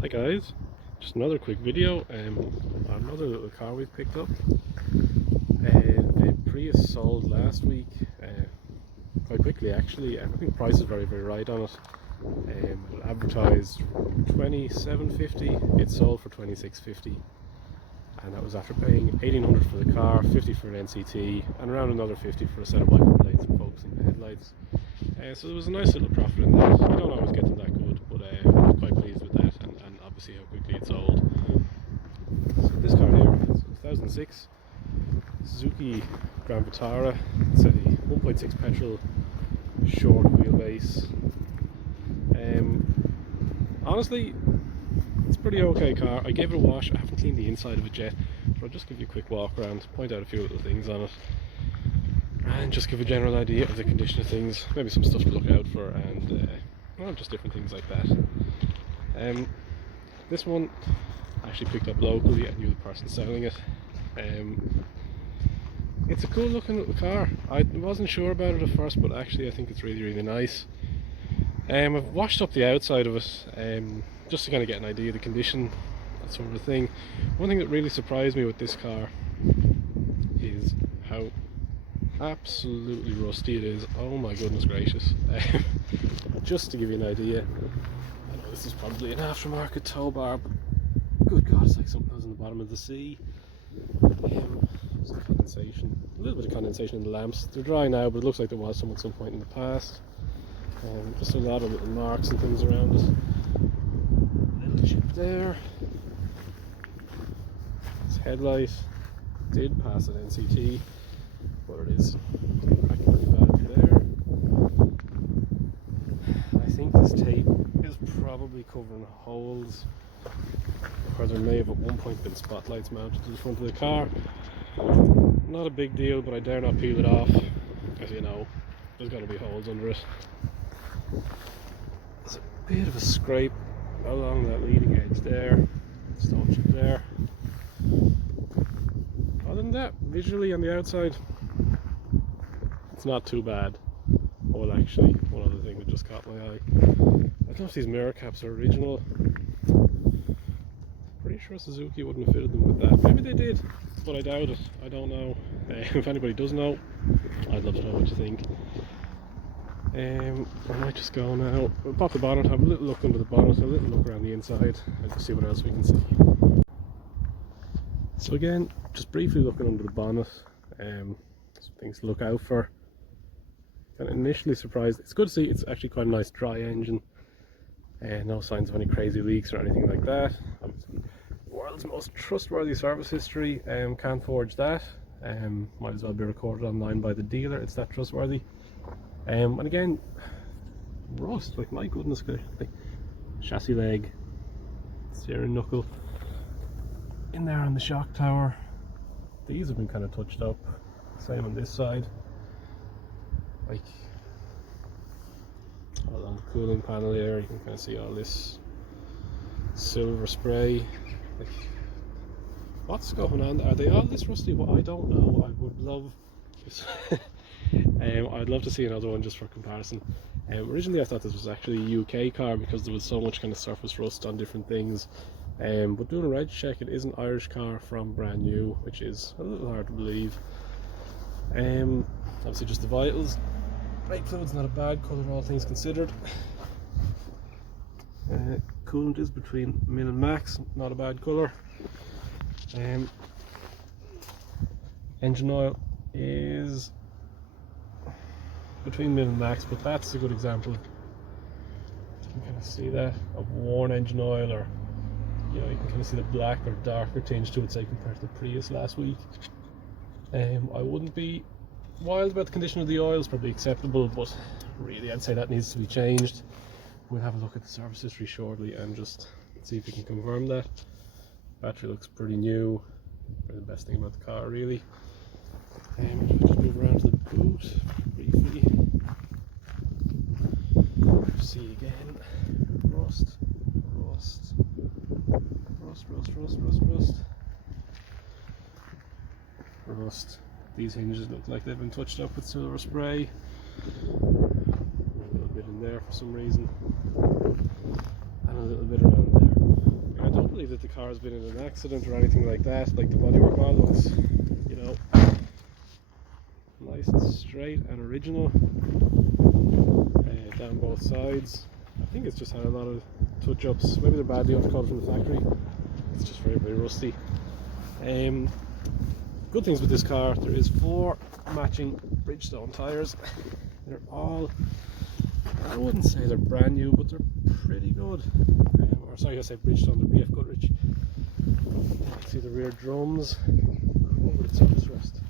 Hi guys, just another quick video. Another little car we picked up. The Prius sold last week, quite quickly actually. I think the price is very right on it. It advertised 2750. It sold for 2650, and that was after paying 1800 for the car, 50 for an NCT, and around another 50 for a set of wiper plates and focusing the headlights. So there was a nice little profit in that. You don't always get them that good, but I was quite pleased with that, and obviously how quickly it sold. So this car here is a 2006 Suzuki Grand Vitara. It's a 1.6 petrol short wheelbase. Honestly, it's a pretty okay car. I gave it a wash. I haven't cleaned the inside of it yet, but I'll just give you a quick walk around, point out a few little things on it, and just give a general idea of the condition of things, maybe some stuff to look out for, and well, just different things like that. This one I actually picked up locally. I knew the person selling it. It's a cool looking little car. I wasn't sure about it at first, but actually I think it's really nice. I've washed up the outside of it, just to kind of get an idea of the condition, that sort of thing. One thing that really surprised me with this car is how absolutely rusty it is. Oh my goodness gracious. Just to give you an idea, I know this is probably an aftermarket tow bar, but good god, it's like something that was in the bottom of the sea. There's a condensation, a little bit of condensation in the lamps. They're dry now, but it looks like there was some at some point in the past. Just a lot of little marks and things around it. Little chip there. This headlight did pass an NCT, but it is cracking pretty badly there. I think this tape is probably covering holes, or there may have at one point been spotlights mounted to the front of the car. Not a big deal, but I dare not peel it off, because you know, there's got to be holes under it. There's a bit of a scrape along that leading edge there, stone chip there. Other than that, visually on the outside, it's not too bad. Oh, well, actually, one other thing that just caught my eye. I don't know if these mirror caps are original. Pretty sure Suzuki wouldn't have fitted them with that. Maybe they did, but I doubt it. I don't know. If anybody does know, I'd love to know what you think. I might just go now. We'll pop the bonnet, have a little look under the bonnet, a little look around the inside, and just see what else we can see. So again, just briefly looking under the bonnet, some things to look out for. And initially surprised, it's good to see it's actually quite a nice dry engine, and no signs of any crazy leaks or anything like that. World's most trustworthy service history, can't forge that. Might as well be recorded online by the dealer, it's that trustworthy. And again, rust, like my goodness, like chassis leg, steering knuckle in there on the shock tower. These have been kind of touched up, same on this side. Like along the cooling panel here, you can kind of see all this silver spray. Like, what's going on? Are they all this rusty? Well, I don't know. I would love this. I'd love to see another one just for comparison. Originally I thought this was actually a UK car because there was so much kind of surface rust on different things. But doing a reg check, it is an Irish car from brand new, which is a little hard to believe. Obviously just the vitals. Brake fluid's not a bad colour, all things considered. Coolant is between min and max, not a bad colour. Engine oil is between min and max, but that's a good example. You can kind of see that of worn engine oil, or you know, you can kind of see the black or darker tinge to it, say compared to the Prius last week. I wouldn't be wild about the condition of the oil, it's probably acceptable, but really I'd say that needs to be changed. We'll have a look at the service history shortly and just see if we can confirm that. Battery looks pretty new, probably the best thing about the car really. Just move around to the boot briefly. See again, rust. These hinges look like they've been touched up with silver spray. A little bit in there for some reason, and a little bit around there. car's been in an accident or anything like that. Like the bodywork all looks, you know, nice and straight and original down both sides. I think it's just had a lot of touch-ups. Maybe they're badly undercoated from the factory. It's just very, very rusty. Good things with this car, there is 4 matching Bridgestone tyres. They're all, I wouldn't say they're brand new, but they're pretty good. Or sorry, I say Bridgestone, they're BF Goodrich. You can see the rear drums. Over the surface rest.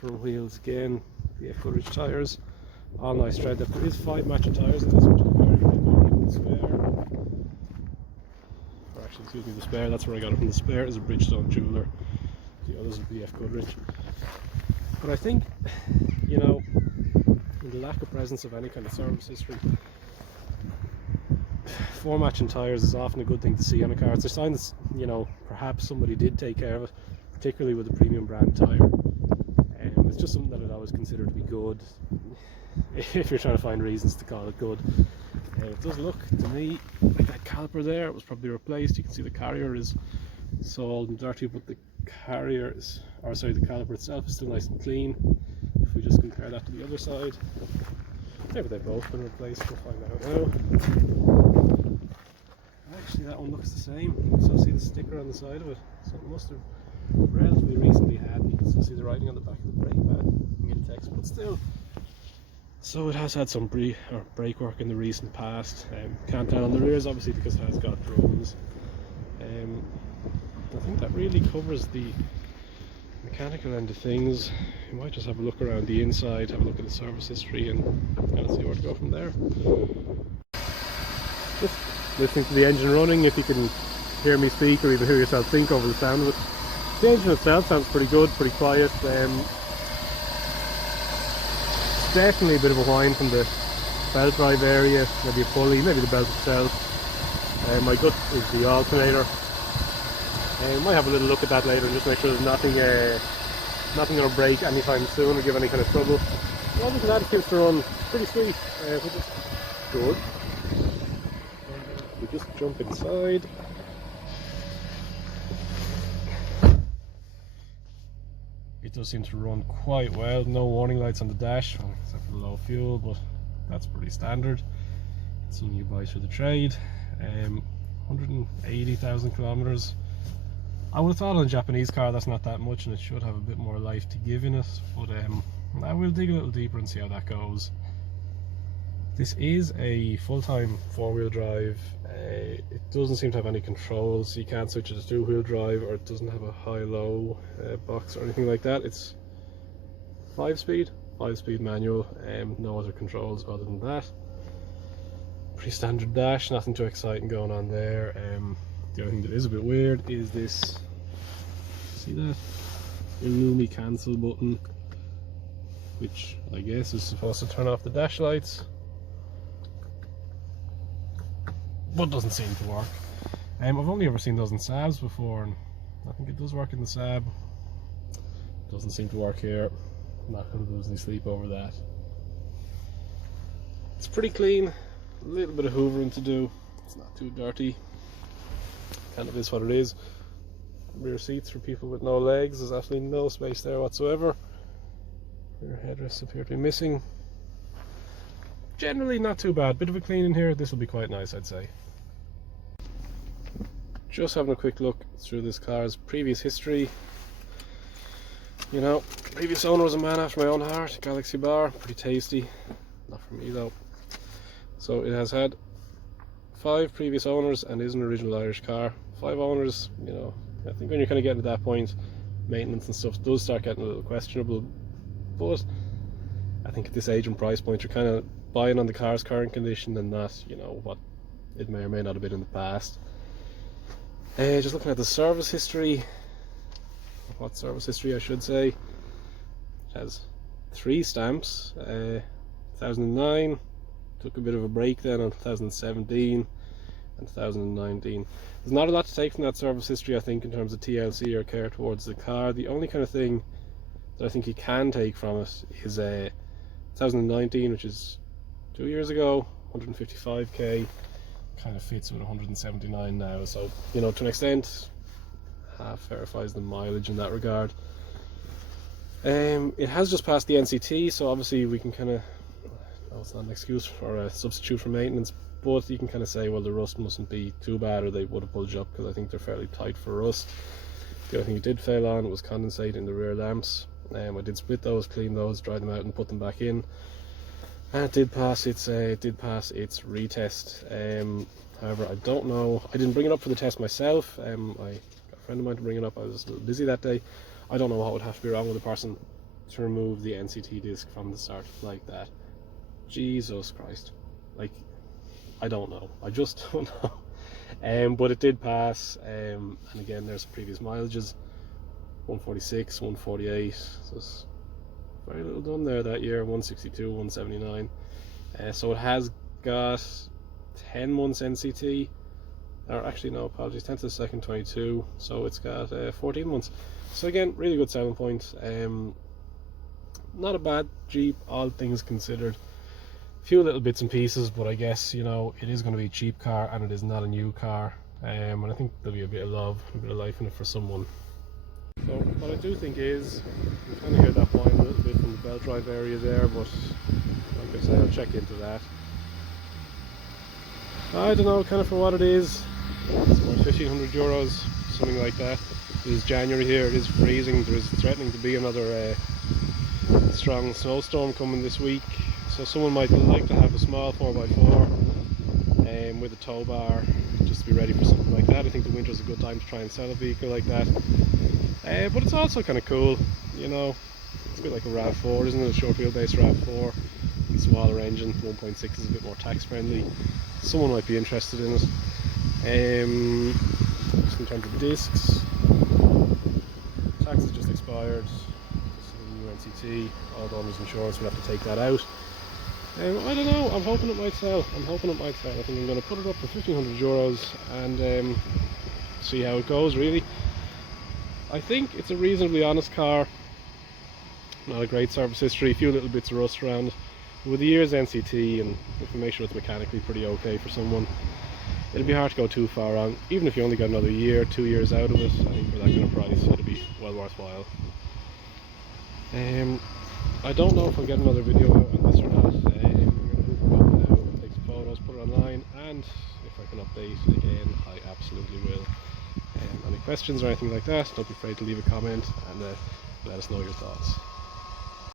Front wheels again, BF Goodrich tyres. All nice tread depth. There is 5 matching tyres in this, which is very, very good. Even the spare, or actually, excuse me, the spare, that's where I got it from. The spare is a Bridgestone jeweler. The others are BF Goodrich. But I think, you know, in the lack of presence of any kind of service history, 4 matching tyres is often a good thing to see on a car. It's a sign that, you know, perhaps somebody did take care of it, particularly with a premium brand tyre. It's just something that I'd always consider to be good, if you're trying to find reasons to call it good. It does look, to me, like that caliper there, it was probably replaced. You can see the carrier is so old and dirty, but the carrier is, or sorry, the caliper itself is still nice and clean. If we just compare that to the other side, maybe they've both been replaced, we'll find out now. Actually, that one looks the same. You can still see the sticker on the side of it, so it must have relatively recently had. You can still see the writing on the back of the brake pad in text, but still. So it has had some brake work in the recent past. Can't tell on the rears, obviously, because it has got drums. I think that really covers the mechanical end of things. You might just have a look around the inside, have a look at the service history, and kind of see where to go from there. Just listening to the engine running, if you can hear me speak or even hear yourself think over the sound of it. The engine itself sounds pretty good, pretty quiet. Definitely a bit of a whine from the belt drive area, maybe a pulley, maybe the belt itself. My gut is the alternator. Might have a little look at that later and just make sure there's nothing going to break anytime soon or give any kind of trouble. Other than that, it keeps to run pretty sweet, which is good. We just jump inside. It does seem to run quite well. No warning lights on the dash, except for the low fuel, but that's pretty standard. Something you buy through the trade. 180,000 kilometers. I would have thought on a Japanese car that's not that much, and it should have a bit more life to give in it. But I will dig a little deeper and see how that goes. This is a full-time 4-wheel drive. It doesn't seem to have any controls. You can't switch it to 2-wheel drive, or it doesn't have a high-low box or anything like that. It's 5-speed manual, no other controls other than that. Pretty standard dash, nothing too exciting going on there. The other thing that is a bit weird is this, see that? Illumi cancel button, which I guess is supposed to turn off the dash lights, but doesn't seem to work. I've only ever seen those in Saabs before, and I think it does work in the Saab. Doesn't seem to work here. I'm not going to lose any sleep over that. It's pretty clean, a little bit of hoovering to do. It's not too dirty. Kind of is what it is. Rear seats for people with no legs. There's absolutely no space there whatsoever. Rear headrests appear to be missing. Generally not too bad. Bit of a clean in here. This will be quite nice, I'd say. Just having a quick look through this car's previous history. You know, previous owner was a man after my own heart. Galaxy bar, pretty tasty. Not for me though. So it has had 5 previous owners and is an original Irish car. 5 owners, you know, I think when you're kind of getting to that point, maintenance and stuff does start getting a little questionable. But I think at this age and price point, you're kind of buying on the car's current condition and not, you know, what it may or may not have been in the past. Just looking at the service history, what service history I should say, it has 3 stamps. 2009, took a bit of a break then on 2017 and 2019. There's not a lot to take from that service history, I think, in terms of TLC or care towards the car. The only kind of thing that I think you can take from it is 2019, which is 2 years ago, 155k. kind of fits with 179 now, so you know, to an extent half verifies the mileage in that regard. It has just passed the NCT, so obviously we can kind of, no, it's not an excuse or a substitute for maintenance, but you can kind of say, well, the rust mustn't be too bad, or they would have bulged up, because I think they're fairly tight for rust. The other thing it did fail on was condensate in the rear lamps. I did split those, clean those, dry them out and put them back in, and it did pass its retest. However, I don't know, I didn't bring it up for the test myself. I got a friend of mine to bring it up. I was a little busy that day. I don't know what would have to be wrong with a person to remove the NCT disc from the start like that. Jesus Christ, like, I don't know, I just don't know. But it did pass, and again, there's previous mileages, 146, 148, so it's very little done there that year, 162, 179. So it has got 10 months NCT, or actually no, apologies, 10 to the second 22, so it's got 14 months. So again, really good selling point. Not a bad Jeep, all things considered. Few little bits and pieces, but I guess, you know, it is going to be a cheap car and it is not a new car, and I think there'll be a bit of love, a bit of life in it for someone. So what I do think is, you kind of hear that whine a little bit from the belt drive area there, but like I say, I'll check into that. I don't know, kind of for what it is, it's about 1,500 euros, something like that. It is January here, it is freezing, there is threatening to be another strong snowstorm coming this week. So someone might like to have a small 4x4 with a tow bar, just to be ready for something like that. I think the winter is a good time to try and sell a vehicle like that. But it's also kind of cool, you know, it's a bit like a Rav4, isn't it? A short wheelbase Rav4, a smaller engine, 1.6 is a bit more tax friendly. Someone might be interested in it. Just in terms of discs, tax has just expired. NCT, all the owner's insurance, we'll have to take that out. I don't know, I'm hoping it might sell. I think I'm going to put it up for 1,500 euros and see how it goes, really. I think it's a reasonably honest car, not a great service history, a few little bits of rust around. With the year's NCT, and if we make sure it's mechanically pretty okay for someone, it'll be hard to go too far wrong. Even if you only got another year, 2 years out of it, I think for that kind of price it'll be well worthwhile. I don't know if I'll get another video out on this or not. I'm going to move it up now, take some photos, put it online, and if I can update again, I absolutely will. Any questions or anything like that, don't be afraid to leave a comment and let us know your thoughts.